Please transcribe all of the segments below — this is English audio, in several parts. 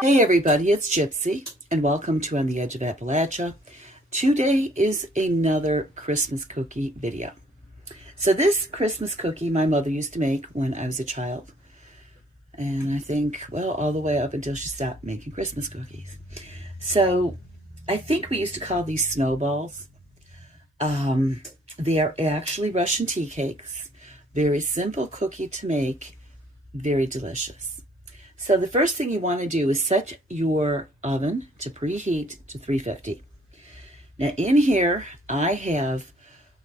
Hey everybody, it's Gypsy, and welcome to On the Edge of Appalachia. Today is another Christmas cookie video. So this Christmas cookie my mother used to make when I was a child, and I think, well, all the way up until she stopped making Christmas cookies. So I think we used to call these snowballs. They are actually Russian tea cakes. Very simple cookie to make, very delicious. So the first thing you want to do is set your oven to preheat to 350. Now in here, I have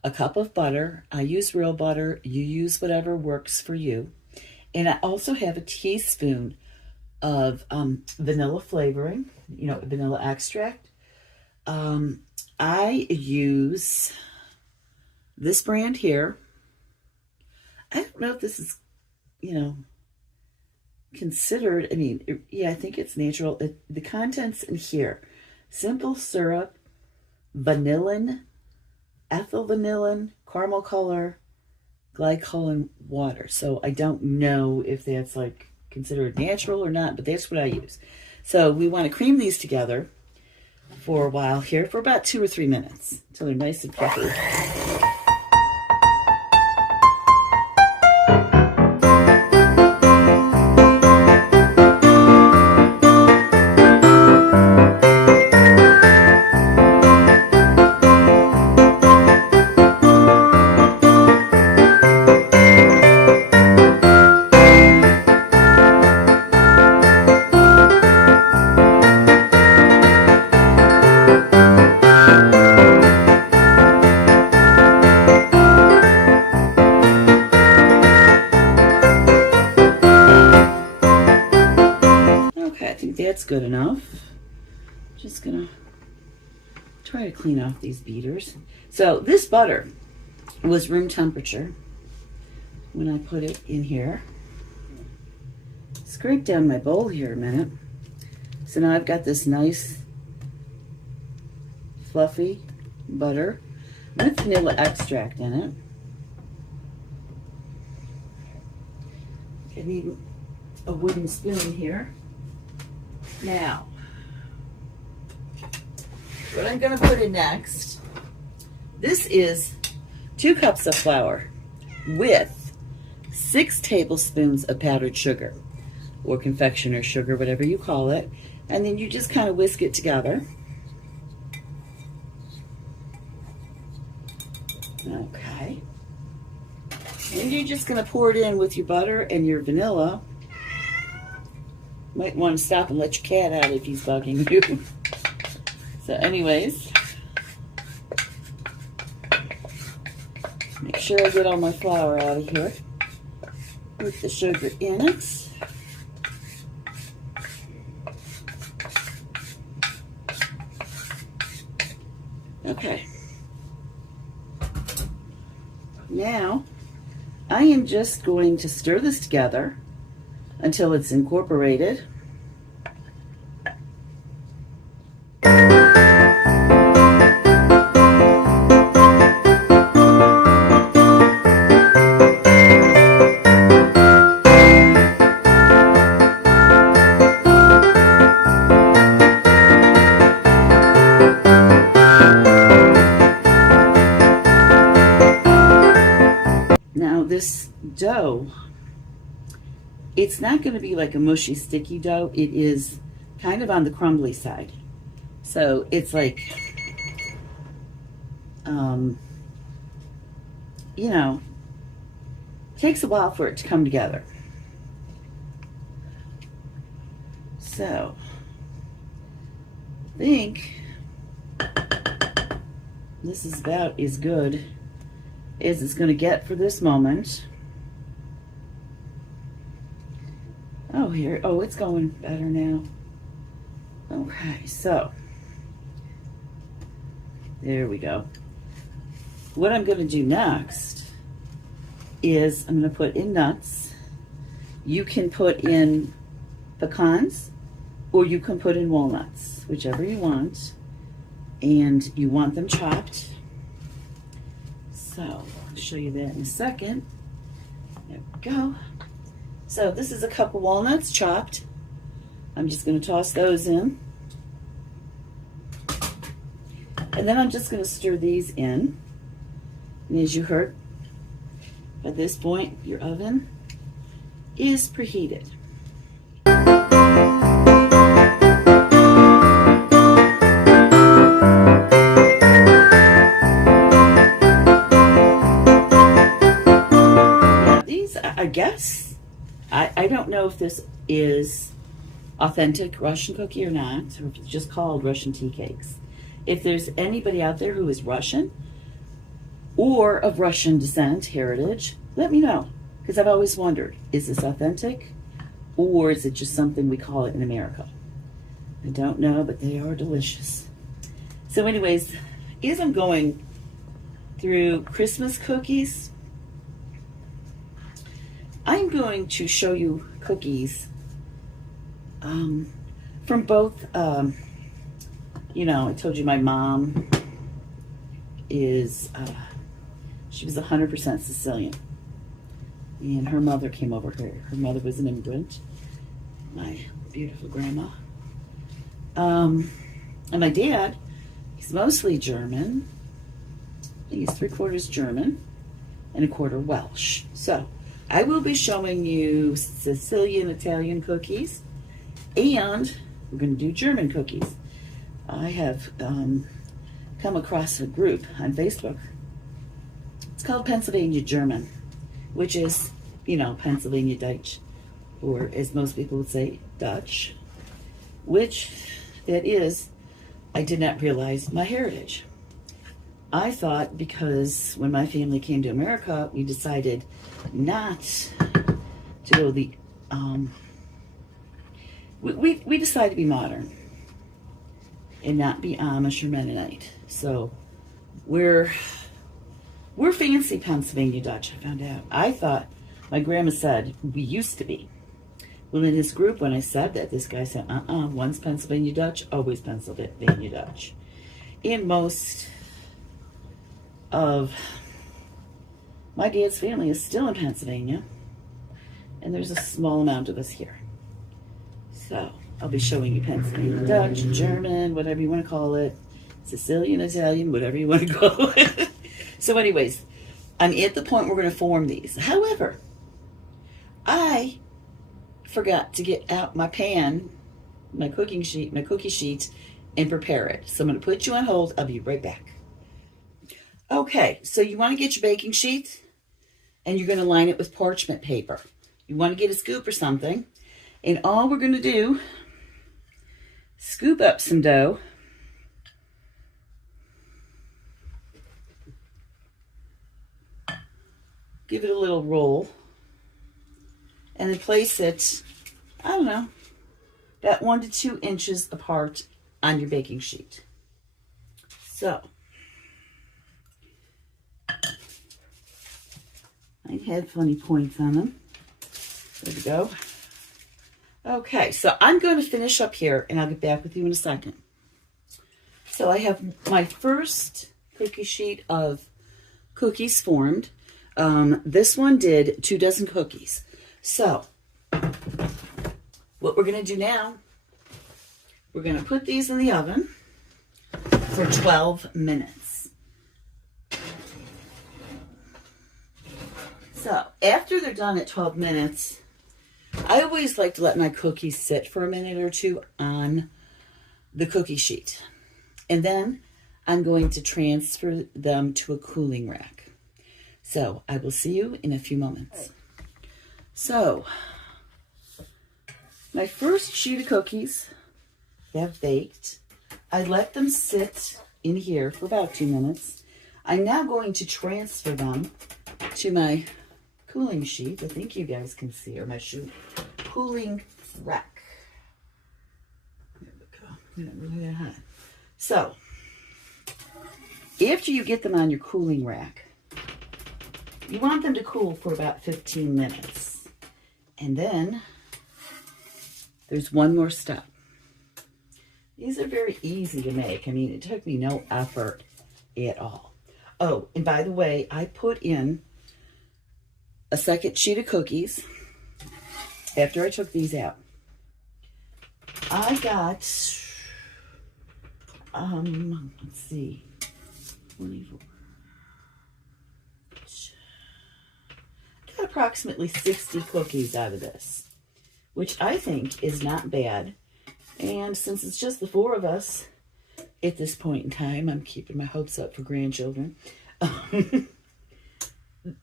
a cup of butter. I use real butter. You use whatever works for you. And I also have a teaspoon of vanilla flavoring, vanilla extract. I use this brand here. I don't know if this is, considered, I think it's natural. The contents in here: simple syrup, vanillin, ethyl vanillin, caramel color, glycolin water. So I don't know if that's like considered natural or not, but that's what I use. So we want to cream these together for a while here, for about 2 or 3 minutes, until they're nice and fluffy. I think that's good enough. Just gonna try to clean off these beaters. So this butter was room temperature when I put it in here. Scrape down my bowl here a minute. So now I've got this nice fluffy butter with vanilla extract in it. I need a wooden spoon here. Now, what I'm going to put in next, this is 2 cups of flour with 6 tablespoons of powdered sugar, or confectioner's sugar, whatever you call it. And then you just kind of whisk it together. Okay. And you're just going to pour it in with your butter and your vanilla. Might want to stop and let your cat out if he's bugging you. So anyways, make sure I get all my flour out of here with the sugar in it. Okay. Now, I am just going to stir this together until it's incorporated. Now this dough, it's not going to be like a mushy, sticky dough. It is kind of on the crumbly side. So it's like, takes a while for it to come together. So, I think this is about as good as it's going to get for this moment. Oh, it's going better now. Okay, so there we go. What I'm going to do next is I'm going to put in nuts. You can put in pecans or you can put in walnuts, whichever you want. And you want them chopped. So I'll show you that in a second. There we go. So this is a cup of walnuts chopped. I'm just going to toss those in. And then I'm just going to stir these in. And as you heard, at this point, your oven is preheated. Now these, I guess, I don't know if this is authentic Russian cookie or not, or if it's just called Russian tea cakes. If there's anybody out there who is Russian or of Russian descent, heritage, let me know. Because I've always wondered, is this authentic or is it just something we call it in America? I don't know, but they are delicious. So anyways, as I'm going through Christmas cookies, I'm going to show you cookies from both, you know, I told you my mom is, she was 100% Sicilian. And her mother came over here. Her mother was an immigrant, my beautiful grandma. And my dad, he's mostly German. I think he's 3/4 German and 1/4 Welsh. So I will be showing you Sicilian Italian cookies, and we're going to do German cookies. I have come across a group on Facebook. It's called Pennsylvania German, which is, you know, Pennsylvania Dutch, or as most people would say, Dutch, which it is. I did not realize my heritage. I thought because when my family came to America, we decided not to go the, we decided to be modern and not be Amish or Mennonite. So we're fancy Pennsylvania Dutch, I found out. I thought, my grandma said, we used to be. Well, in this group, when I said that, this guy said, once Pennsylvania Dutch, always Pennsylvania Dutch. And most of my dad's family is still in Pennsylvania, and there's a small amount of us here. So I'll be showing you Pennsylvania Dutch, German, whatever you want to call it, Sicilian, Italian, whatever you want to call it. So anyways, I'm at the point we're going to form these. However, I forgot to get out my pan, my cookie sheet, and prepare it. So I'm going to put you on hold. I'll be right back. Okay, so you want to get your baking sheet, and you're going to line it with parchment paper. You want to get a scoop or something, and all we're going to do, scoop up some dough. Give it a little roll, and then place it, I don't know, about 1 to 2 inches apart on your baking sheet. So, I had funny points on them. There we go. Okay, so I'm going to finish up here, and I'll get back with you in a second. So I have my first cookie sheet of cookies formed. This one did 2 dozen cookies. So, what we're going to do now, we're going to put these in the oven for 12 minutes. So, after they're done at 12 minutes, I always like to let my cookies sit for a minute or two on the cookie sheet. And then I'm going to transfer them to a cooling rack. So I will see you in a few moments. So my first sheet of cookies have baked. I let them sit in here for about 2 minutes. I'm now going to transfer them to my cooling sheet. I think you guys can see, or my cooling rack. There we go. They're not really that hot. So after you get them on your cooling rack, you want them to cool for about 15 minutes. And then there's one more step. These are very easy to make. I mean, it took me no effort at all. Oh, and by the way, I put in a second sheet of cookies after I took these out. I got, let's see, 24. Got approximately 60 cookies out of this, which I think is not bad. And since it's just the 4 of us at this point in time, I'm keeping my hopes up for grandchildren.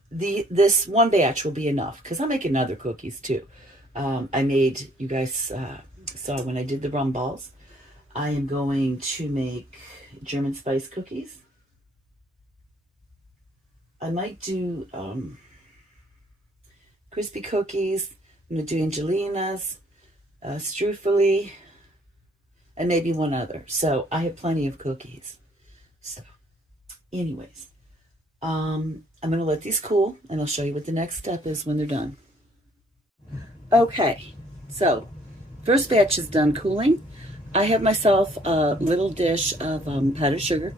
This one batch will be enough because I'll make another cookies too. I made, you guys saw when I did the rum balls, I am going to make German spice cookies. I might do crispy cookies. I'm going to do Angelina's, Strufoli, and maybe one other. So I have plenty of cookies. So anyways, I'm going to let these cool, and I'll show you what the next step is when they're done. Okay, so first batch is done cooling. I have myself a little dish of powdered sugar.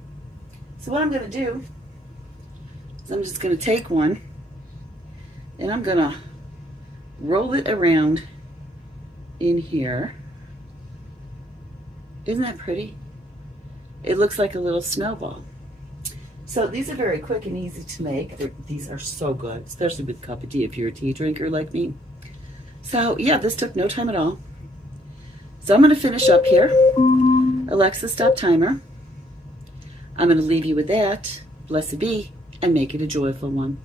So what I'm going to do is I'm just going to take one, and I'm going to roll it around in here. Isn't that pretty? It looks like a little snowball. So these are very quick and easy to make. These are so good, especially with a cup of tea if you're a tea drinker like me. So yeah, this took no time at all. So I'm going to finish up here. Alexa, stop timer. I'm going to leave you with that. Blessed be, and make it a joyful one.